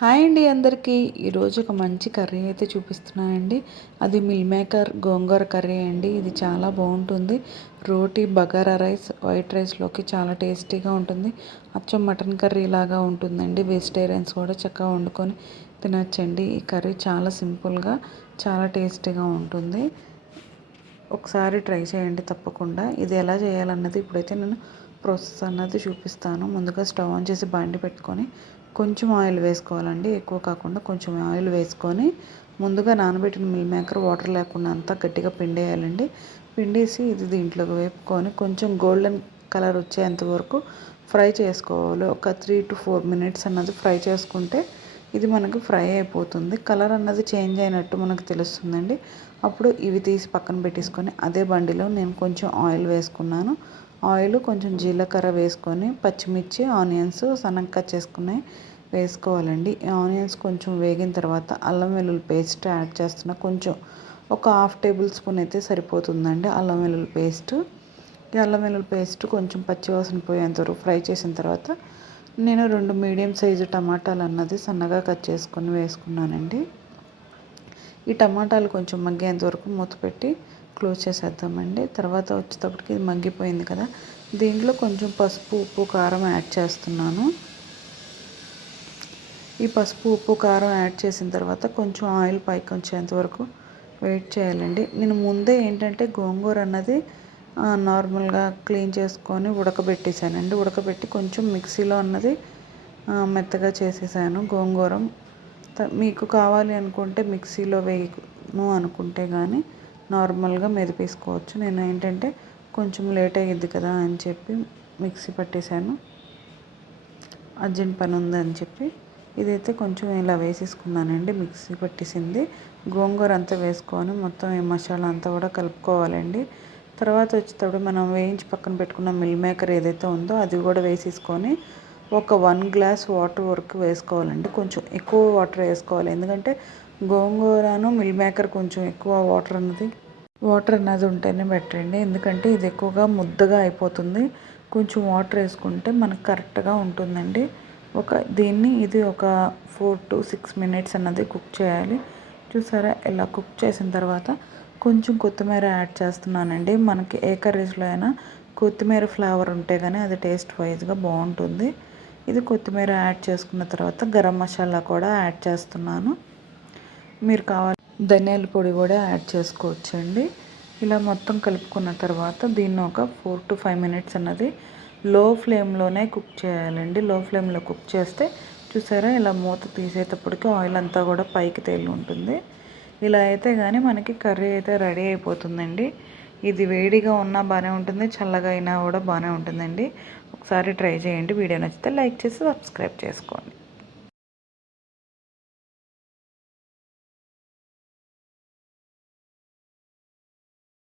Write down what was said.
Hi అండి అందరికీ. ఈరోజు ఒక మంచి కర్రీ అయితే చూపిస్తున్నానండి. అది మిల్ మేకర్ గోంగూర కర్రీ అండి. ఇది చాలా బాగుంటుంది. రోటీ బగారా రైస్ వైట్ రైస్లోకి చాలా టేస్టీగా ఉంటుంది. అచ్చం మటన్ కర్రీ లాగా ఉంటుందండి. వెజిటేరియన్స్ కూడా చక్కగా వండుకొని తినచ్చండి. ఈ కర్రీ చాలా సింపుల్గా చాలా టేస్టీగా ఉంటుంది. ఒకసారి ట్రై చేయండి తప్పకుండా. ఇది ఎలా చేయాలన్నది ఇప్పుడైతే నేను ప్రాసెస్ అన్నది చూపిస్తాను. ముందుగా స్టవ్ ఆన్ చేసి బండి పెట్టుకొని కొంచెం ఆయిల్ వేసుకోవాలండి. ఎక్కువ కాకుండా కొంచెం ఆయిల్ వేసుకొని ముందుగా నానబెట్టిన మిల్ మేకర్ వాటర్ లేకుండా అంతా గట్టిగా పిండేయాలండి. పిండేసి ఇది దీంట్లోకి వేపుకొని కొంచెం గోల్డెన్ కలర్ వచ్చేంత వరకు ఫ్రై చేసుకోవాలి. ఒక త్రీ టు ఫోర్ మినిట్స్ అన్నది ఫ్రై చేసుకుంటే ఇది మనకు ఫ్రై అయిపోతుంది. కలర్ అన్నది చేంజ్ అయినట్టు మనకు తెలుస్తుందండి. అప్పుడు ఇవి తీసి పక్కన పెట్టేసుకొని అదే బండిలో నేను కొంచెం ఆయిల్ వేసుకున్నాను. ఆయిల్ కొంచెం జీలకర్ర వేసుకొని పచ్చిమిర్చి ఆనియన్స్ సన్నగా కట్ చేసుకున్నాయి వేసుకోవాలండి ఆనియన్స్ కొంచెం వేగిన తర్వాత అల్లం వెల్లుల్లి పేస్ట్ యాడ్ చేస్తున్న కొంచెం ఒక హాఫ్ టేబుల్ స్పూన్ అయితే సరిపోతుందండి అల్లం వెల్లుల్లి పేస్ట్. ఈ అల్లం వెల్లుల్లి పేస్ట్ కొంచెం పచ్చివాసన పోయేంత వరకు ఫ్రై చేసిన తర్వాత నేను రెండు మీడియం సైజు టమాటాలు అన్నది సన్నగా కట్ చేసుకొని వేసుకున్నానండి. ఈ టమాటాలు కొంచెం మగ్గేంత వరకు మూత పెట్టి క్లోజ్ చేసేద్దామండి. తర్వాత వచ్చేటప్పటికి ఇది మగ్గిపోయింది కదా. దీంట్లో కొంచెం పసుపు ఉప్పు కారం యాడ్ చేస్తున్నాను. ఈ పసుపు ఉప్పు కారం యాడ్ చేసిన తర్వాత కొంచెం ఆయిల్ పైకి వచ్చేంత వరకు వెయిట్ చేయాలండి. నేను ముందే ఏంటంటే గోంగూర అన్నది నార్మల్గా క్లీన్ చేసుకొని ఉడకబెట్టేసానండి ఉడకబెట్టి కొంచెం మిక్సీలో అన్నది మెత్తగా చేసేసాను గోంగూర. మీకు కావాలి అనుకుంటే మిక్సీలో వేయను అనుకుంటే కానీ నార్మల్గా మెదిపేసుకోవచ్చు. నేను ఏంటంటే కొంచెం లేట్ అయ్యిద్ది కదా అని చెప్పి మిక్సీ పట్టేశాను. అర్జెంట్ పని ఉందని చెప్పి ఇదైతే కొంచెం ఇలా వేసేసుకున్నానండి. మిక్సీ పట్టేసింది. గోంగూర అంతా వేసుకొని మొత్తం ఈ మసాలా అంతా కూడా కలుపుకోవాలండి. తర్వాత వచ్చేటప్పుడు మనం వేయించి పక్కన పెట్టుకున్న మిల్ మేకర్ ఏదైతే ఉందో అది కూడా వేసేసుకొని ఒక వన్ గ్లాస్ వాటర్ వరకు వేసుకోవాలండి. కొంచెం ఎక్కువ వాటర్ వేసుకోవాలి. ఎందుకంటే గోంగూరను మిల్ మేకర్ కొంచెం ఎక్కువ వాటర్ అన్నది వాటర్ అన్నది ఉంటేనే బెటర్ అండి. ఎందుకంటే ఇది ఎక్కువగా ముద్దగా అయిపోతుంది. కొంచెం వాటర్ వేసుకుంటే మనకు కరెక్ట్గా ఉంటుందండి. ఒక దీన్ని ఇది ఒక ఫోర్ టు సిక్స్ మినిట్స్ అన్నది కుక్ చేయాలి. చూసారా? ఇలా కుక్ చేసిన తర్వాత కొంచెం కొత్తిమీర యాడ్ చేస్తున్నానండి. మనకి ఏ కర్రీస్లో అయినా కొత్తిమీర ఫ్లేవర్ ఉంటే కానీ అది టేస్ట్ వైజ్గా బాగుంటుంది. ఇది కొత్తిమీర యాడ్ చేసుకున్న తర్వాత గరం మసాలా కూడా యాడ్ చేస్తున్నాను. మీరు కావాలి ధనియాల పొడి కూడా యాడ్ చేసుకోవచ్చండి. ఇలా మొత్తం కలుపుకున్న తర్వాత దీన్ని ఒక ఫోర్ టు ఫైవ్ మినిట్స్ అన్నది లో ఫ్లేమ్లోనే కుక్ చేయాలండి. లో ఫ్లేమ్లో కుక్ చేస్తే చూసారా ఇలా మూత తీసేటప్పటికి ఆయిల్ అంతా కూడా పైకి తేలి ఉంటుంది. ఇలా అయితే కానీ మనకి కర్రీ అయితే రెడీ అయిపోతుందండి. ఇది వేడిగా ఉన్నా బాగానే ఉంటుంది చల్లగా అయినా కూడా బాగానే ఉంటుందండి. ఒకసారి ట్రై చేయండి. వీడియో నచ్చితే లైక్ చేసి సబ్స్క్రైబ్ చేసుకోండి.